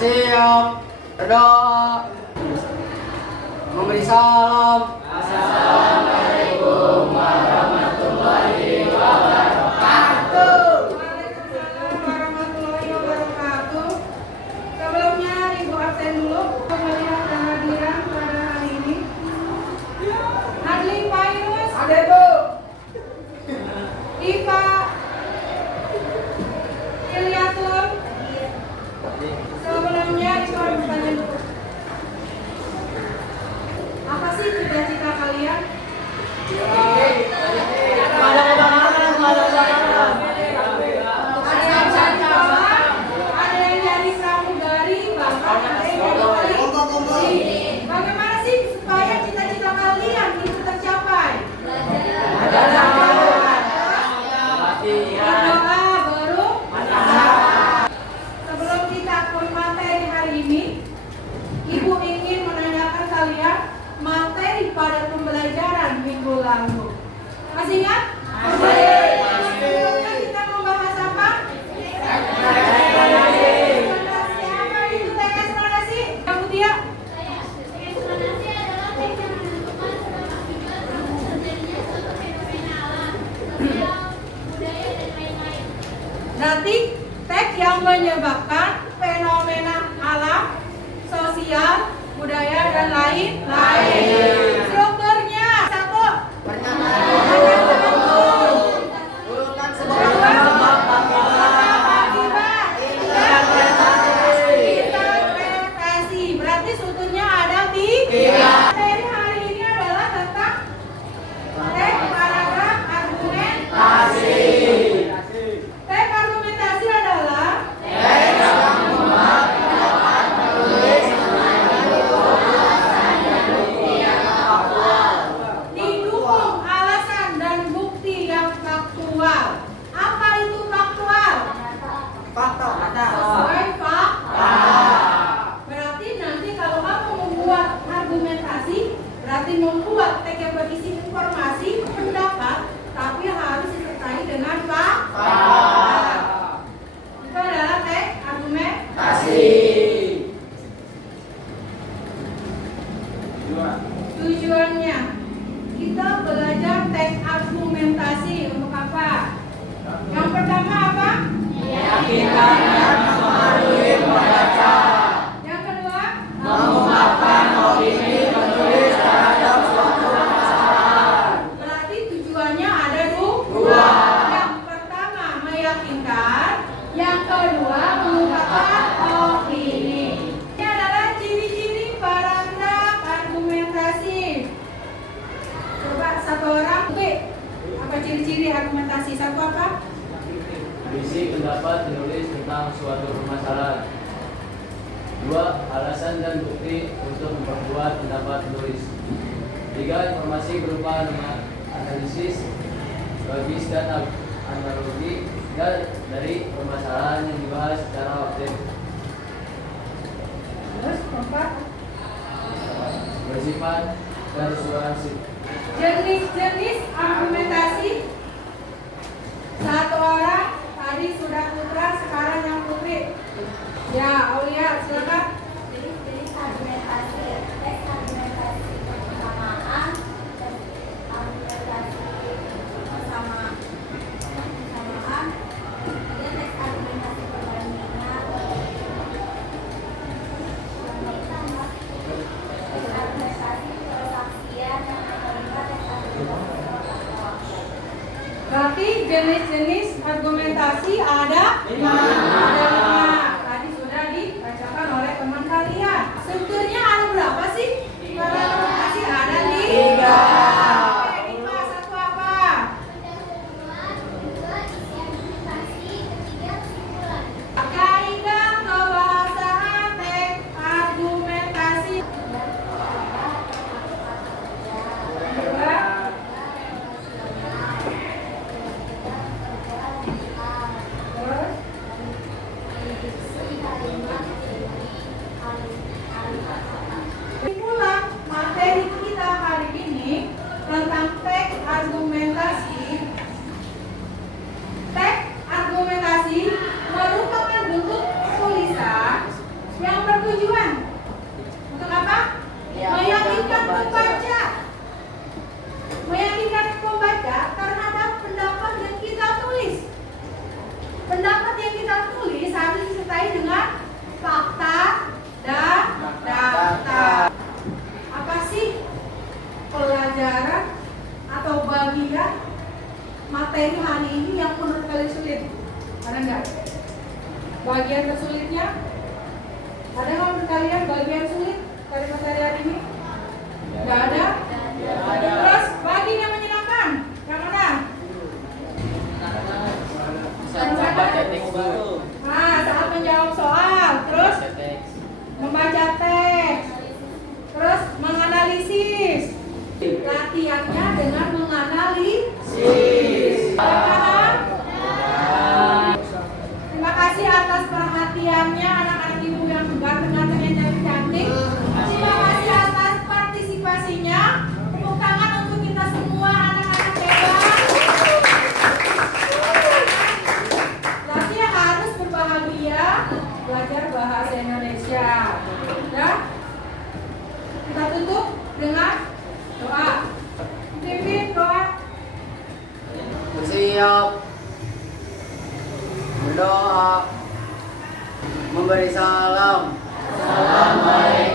Siap, berdoa, memberi salam. Assalamualaikum warahmatullahi wabarakatuh. Waalaikumsalam warahmatullahi wabarakatuh. Sebelumnya Ibu absen dulu melihat kehadiran pada hari ini. Adli Fairuz, Ada Bu. Diva Iliatul. Sebelumnya Ibu harus bertanya dulu. Apa sih cita-cita kalian? Ada yang jadi kawan, ada yang jadi pramugari, bahkan ada yang jadi polisi. Bagaimana sih supaya cita-cita kalian itu tercapai? Berdoa baru. Sebelum kita ke materi hari ini, Ibu ingin menanyakan kalian materi pada pembelajaran minggu lalu. Masih ingat? Sebelumnya kita membahas apa? Apa itu teks eksplanasi? Kamu dia? Berarti teks yang menyebabkan fenomena alam, sosial, budaya dan lain-lain. Strukturnya satu. Urutan Kedua, akibat. Interpretasi. Berarti strukturnya ada tiga. Materi hari ini adalah tentang teks paragraf argumentasi. Teks argumentasi adalah didukung alasan dan bukti yang faktual. Apa itu faktual? Sesuai fakta. Berarti nanti kalau kamu membuat argumentasi, berarti membuat teks yang berisi informasi, pendapat, tapi harus disertai dengan fakta. Itu adalah teks argumentasi. Tujuannya kita belajar teks argumentasi untuk apa? Yang pertama apa? Yang kedua? Mengungkapkan opini penulis terhadap suatu masalah. Berarti tujuannya ada dua. Yang pertama meyakinkan, yang kedua mengungkapkan opini. Ini adalah ciri-ciri paragraf argumentasi. Coba satu orang, B. Apa ciri-ciri argumentasi? Satu apa? Berisi pendapat penulis tentang suatu permasalahan. 2. Alasan dan bukti untuk memperkuat pendapat penulis. 3. Informasi berupa analisis, logis dan analogi dari permasalahan yang dibahas secara objektif. Terus keempat, Bersifat persuasif. jenis-jenis argumentasi. Satu orang, tadi sudah Putra, sekarang yang Putri. Ya, Aulia, silakan. Jenis-jenis argumentasi, teks argumentasi persamaan, teks argumentasi persamaan, ada teks argumentasi perbandingan, teks argumentasi persaksian, dan teks argumentasi persamaan. Berarti jenis-jenis argumentasi ada lima. Tadi sudah dibacakan oleh teman kalian. Strukturnya ada berapa sih? Argumentasi ada tiga. Oke, Diva, satu apa? Kaidah kebahasaan teks argumentasi. Kedua, terus enggak? Bagian tersulitnya? Ada nggak menurut kalian bagian sulit dari materi hari ini? Nggak ada? Terus bagi yang menyenangkan? Yang mana? Saat baca teks baru. Nah, saat menjawab soal, terus membaca teks, terus menganalisis. Latihannya dengan menganalisis. Paham? Terima kasih atas perhatiannya anak-anak ibu yang ganteng-ganteng yang cantik-cantik. Terima kasih atas partisipasinya. Tepuk tangan untuk kita semua anak-anak hebat. Kelasnya harus berbahagia belajar bahasa Indonesia. Ya? Kita tutup dengan doa. Pimpin doa. Bersiap berdoa, memberi salam. Assalamualaikum